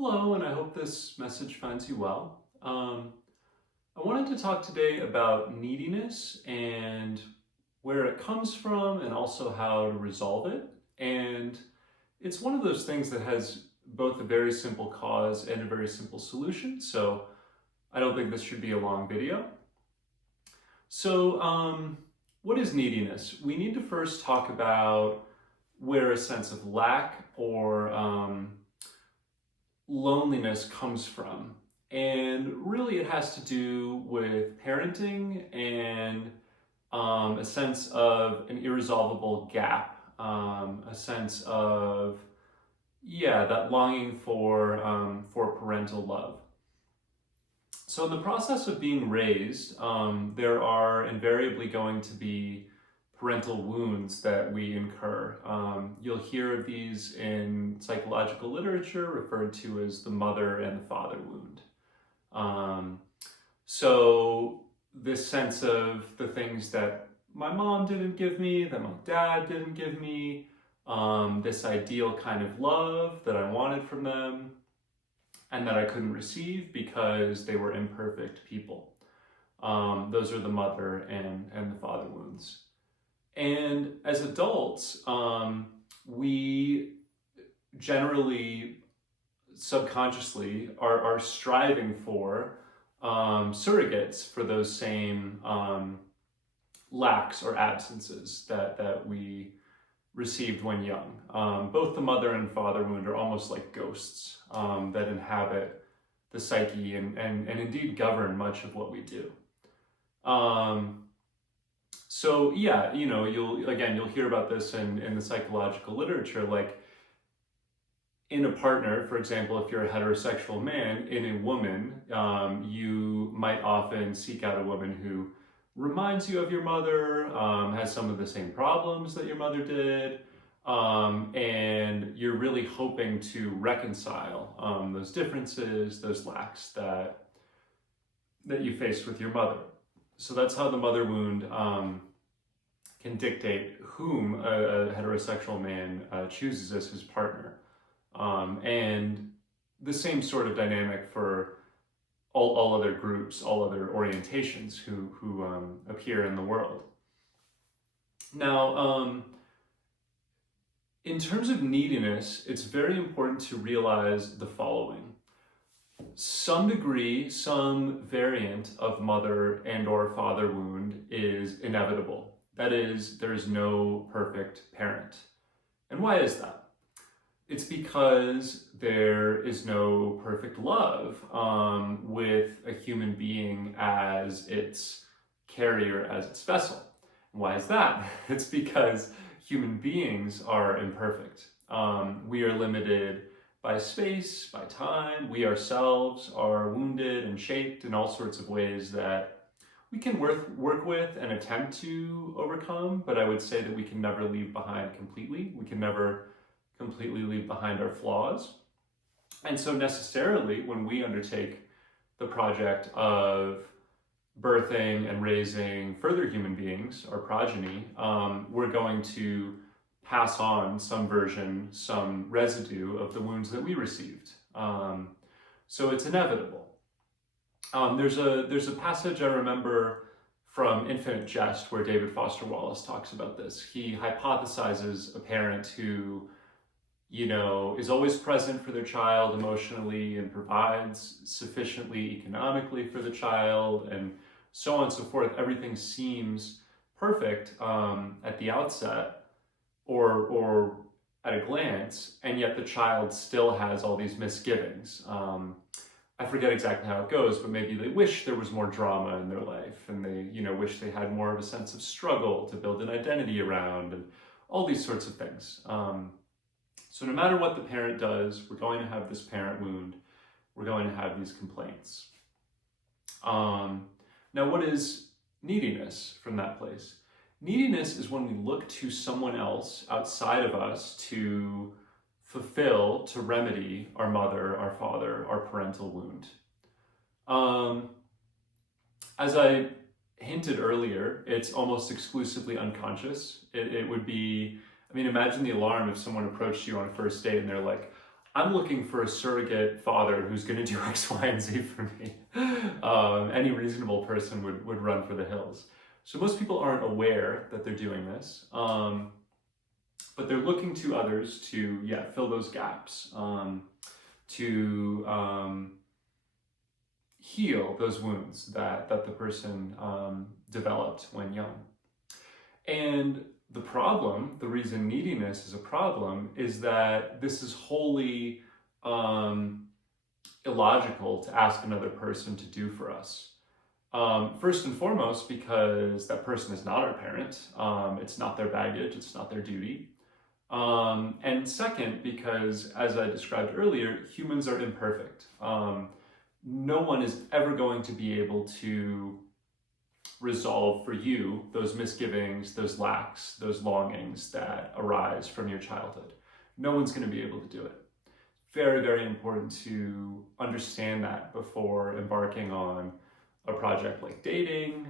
Hello, and I hope this message finds you well. I wanted to talk today about neediness and where it comes from and also how to resolve it. And it's one of those things that has both a very simple cause and a very simple solution. So I don't think this should be a long video. So what is neediness? We need to first talk about where a sense of lack or loneliness comes from. And really, it has to do with parenting and a sense of an irresolvable gap, a sense of, that longing for parental love. So in the process of being raised, there are invariably going to be parental wounds that we incur. You'll hear of these in psychological literature referred to as the mother and the father wound. So this sense of the things that my mom didn't give me, that my dad didn't give me, this ideal kind of love that I wanted from them and that I couldn't receive because they were imperfect people. Those are the mother and the father wounds. And as adults, we generally, subconsciously, are striving for surrogates for those same lacks or absences that we received when young. Both the mother and father wound are almost like ghosts that inhabit the psyche and indeed govern much of what we do. So yeah, you'll hear about this in the psychological literature, like in a partner, for example, if you're a heterosexual man, in a woman, you might often seek out a woman who reminds you of your mother, has some of the same problems that your mother did, and you're really hoping to reconcile those differences, those lacks that you faced with your mother. So that's how the mother wound can dictate whom a heterosexual man chooses as his partner. And the same sort of dynamic for all other groups, all other orientations who appear in the world. Now, in terms of neediness, it's very important to realize the following. Some degree, some variant of mother and or father wound is inevitable. That is, there is no perfect parent. And why is that? It's because there is no perfect love with a human being as its carrier, as its vessel. And why is that? It's because human beings are imperfect. We are limited by space, by time. We ourselves are wounded and shaped in all sorts of ways that we can work with and attempt to overcome, but I would say that we can never leave behind completely. We can never completely leave behind our flaws. And so necessarily, when we undertake the project of birthing and raising further human beings, our progeny, we're going to pass on some version, some residue of the wounds that we received. So it's inevitable. There's a passage I remember from Infinite Jest where David Foster Wallace talks about this. He hypothesizes a parent who, is always present for their child emotionally and provides sufficiently economically for the child and so on and so forth. Everything seems perfect at the outset or at a glance, and yet the child still has all these misgivings. I forget exactly how it goes, but maybe they wish there was more drama in their life, and they, wish they had more of a sense of struggle to build an identity around, and all these sorts of things. So no matter what the parent does, we're going to have this parent wound. We're going to have these complaints. Now, what is neediness from that place? Neediness is when we look to someone else outside of us to fulfill, to remedy our mother, our father, our parental wound. As I hinted earlier, it's almost exclusively unconscious. It would be, imagine the alarm if someone approached you on a first date and they're like, I'm looking for a surrogate father who's going to do X, Y, and Z for me. Any reasonable person would run for the hills. So most people aren't aware that they're doing this, but they're looking to others to, fill those gaps, to heal those wounds that the person developed when young. And the problem, the reason neediness is a problem, is that this is wholly illogical to ask another person to do for us. First and foremost, because that person is not our parent. It's not their baggage, it's not their duty. And second, because as I described earlier, humans are imperfect. No one is ever going to be able to resolve for you those misgivings, those lacks, those longings that arise from your childhood. No one's going to be able to do it. Very, very important to understand that before embarking on a project like dating,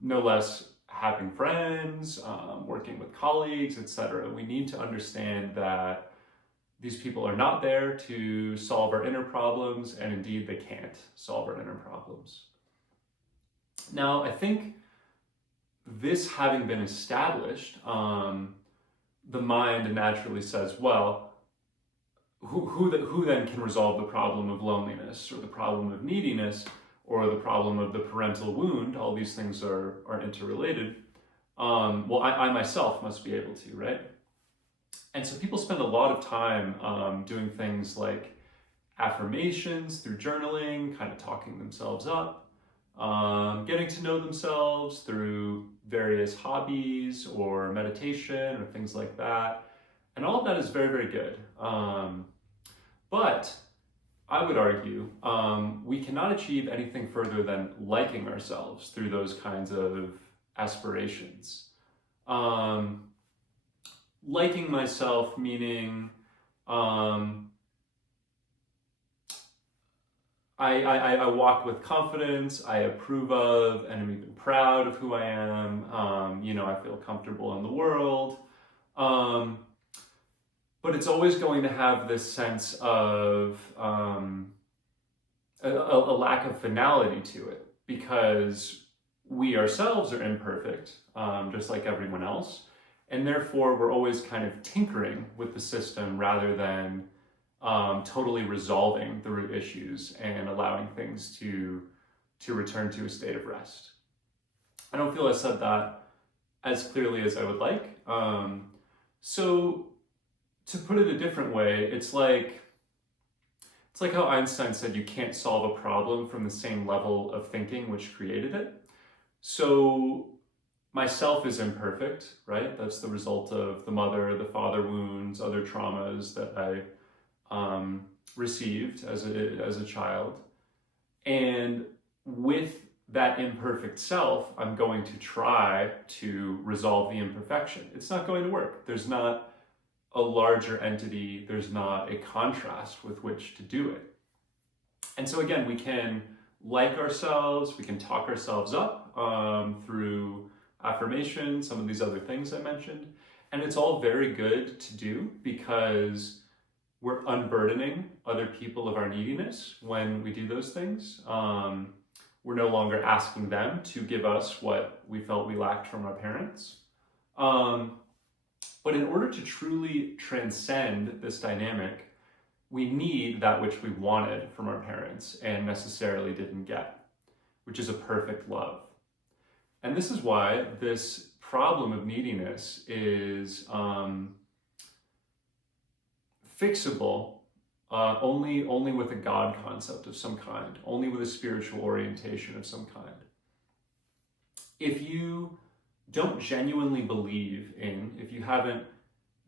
no less having friends, working with colleagues, etc. We need to understand that these people are not there to solve our inner problems, and indeed they can't solve our inner problems. Now, I think this having been established, the mind naturally says, well, who then can resolve the problem of loneliness, or the problem of neediness, or the problem of the parental wound? All these things are interrelated. Well, I myself must be able to, right? And so people spend a lot of time doing things like affirmations through journaling, kind of talking themselves up, getting to know themselves through various hobbies or meditation or things like that. And all of that is very, very good. But I would argue we cannot achieve anything further than liking ourselves through those kinds of aspirations. Liking myself meaning I walk with confidence, I approve of and am even proud of who I am. I feel comfortable in the world. But it's always going to have this sense of a lack of finality to it, because we ourselves are imperfect, just like everyone else. And therefore, we're always kind of tinkering with the system rather than totally resolving the root issues and allowing things to return to a state of rest. I don't feel I said that as clearly as I would like. So to put it a different way, it's like how Einstein said you can't solve a problem from the same level of thinking which created it. So myself is imperfect, right? That's the result of the mother, the father wounds, other traumas that I received as a child. And with that imperfect self, I'm going to try to resolve the imperfection. It's not going to work. There's not a larger entity, there's not a contrast with which to do it. And so again, we can like ourselves, we can talk ourselves up through affirmation, some of these other things I mentioned. And it's all very good to do because we're unburdening other people of our neediness when we do those things. We're no longer asking them to give us what we felt we lacked from our parents. But in order to truly transcend this dynamic, we need that which we wanted from our parents and necessarily didn't get, which is a perfect love. And this is why this problem of neediness is fixable only with a God concept of some kind, only with a spiritual orientation of some kind. If you don't genuinely believe in, if you haven't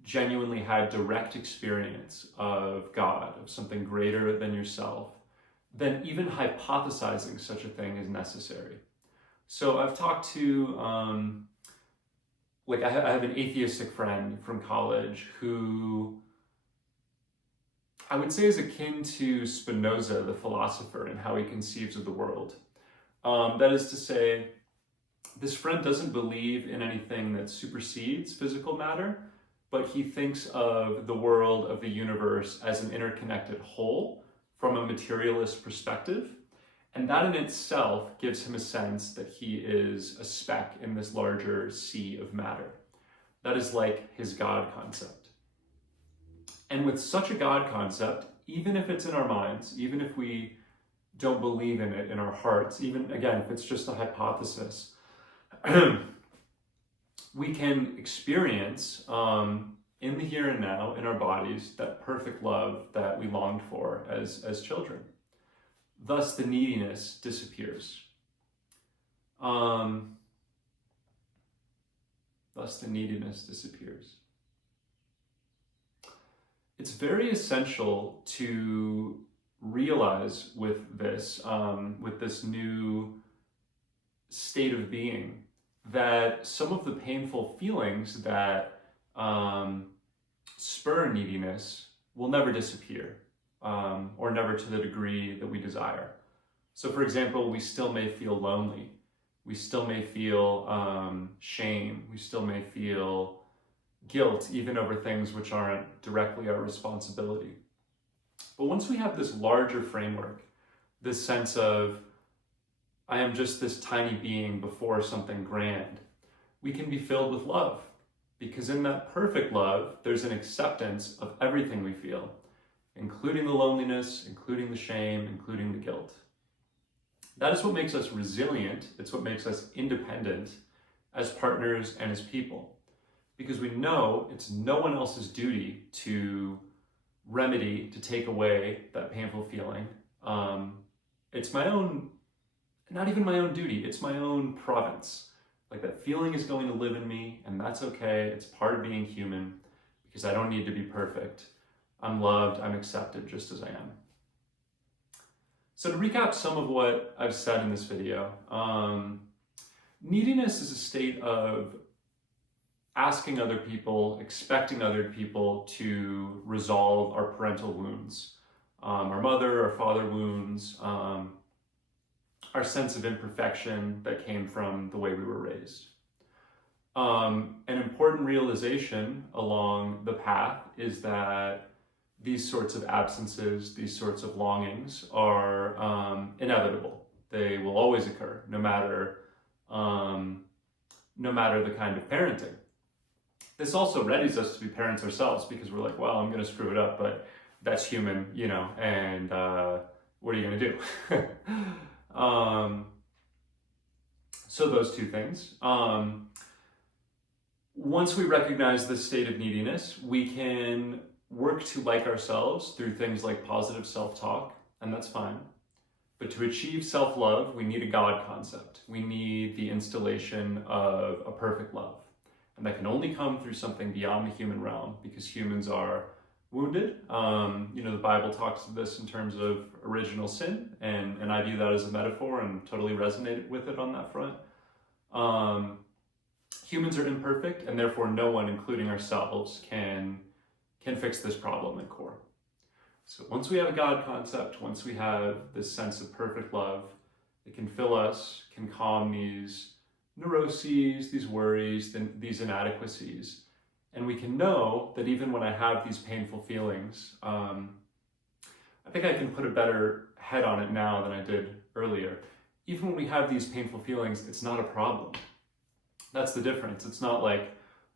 genuinely had direct experience of God, of something greater than yourself, then even hypothesizing such a thing is necessary. So I've talked to, I have an atheistic friend from college who I would say is akin to Spinoza, the philosopher, and how he conceives of the world. That is to say, this friend doesn't believe in anything that supersedes physical matter, but he thinks of the world, of the universe, as an interconnected whole from a materialist perspective. And that in itself gives him a sense that he is a speck in this larger sea of matter. That is like his God concept. And with such a God concept, even if it's in our minds, even if we don't believe in it in our hearts, even again, if it's just a hypothesis, we can experience in the here and now, in our bodies, that perfect love that we longed for as children. Thus, the neediness disappears. Thus, the neediness disappears. It's very essential to realize with this new state of being, that some of the painful feelings that spur neediness will never disappear, or never to the degree that we desire. So for example, we still may feel lonely. We still may feel shame. We still may feel guilt, even over things which aren't directly our responsibility. But once we have this larger framework, this sense of, I am just this tiny being before something grand, we can be filled with love. Because in that perfect love, there's an acceptance of everything we feel, including the loneliness, including the shame, including the guilt. That is what makes us resilient. It's what makes us independent as partners and as people. Because we know it's no one else's duty to remedy, to take away that painful feeling. It's my own, not even my own duty, it's my own province. Like, that feeling is going to live in me, and that's okay. It's part of being human, because I don't need to be perfect. I'm loved, I'm accepted just as I am. So to recap some of what I've said in this video, neediness is a state of asking other people, expecting other people to resolve our parental wounds, our mother, our father wounds, our sense of imperfection that came from the way we were raised. An important realization along the path is that these sorts of absences, these sorts of longings are inevitable. They will always occur, no matter the kind of parenting. This also readies us to be parents ourselves, because we're like, well, I'm going to screw it up, but that's human, and what are you going to do? So those two things. Once we recognize this state of neediness, we can work to like ourselves through things like positive self-talk, and that's fine. But to achieve self-love, we need a God concept. We need the installation of a perfect love. And that can only come through something beyond the human realm, because humans are wounded. The Bible talks of this in terms of original sin, and I view that as a metaphor and totally resonated with it on that front. Humans are imperfect, and therefore no one, including ourselves, can fix this problem at core. So once we have a God concept, once we have this sense of perfect love, it can fill us, can calm these neuroses, these worries, these inadequacies. And we can know that even when I have these painful feelings, I think I can put a better head on it now than I did earlier. Even when we have these painful feelings, it's not a problem. That's the difference. It's not like,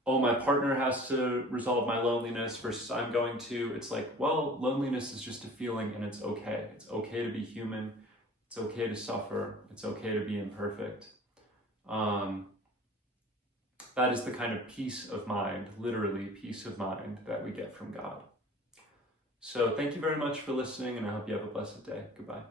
oh, my partner has to resolve my loneliness versus I'm going to. It's like, well, loneliness is just a feeling, and it's okay. It's okay to be human. It's okay to suffer. It's okay to be imperfect. That is the kind of peace of mind, literally peace of mind, that we get from God. So thank you very much for listening, and I hope you have a blessed day. Goodbye.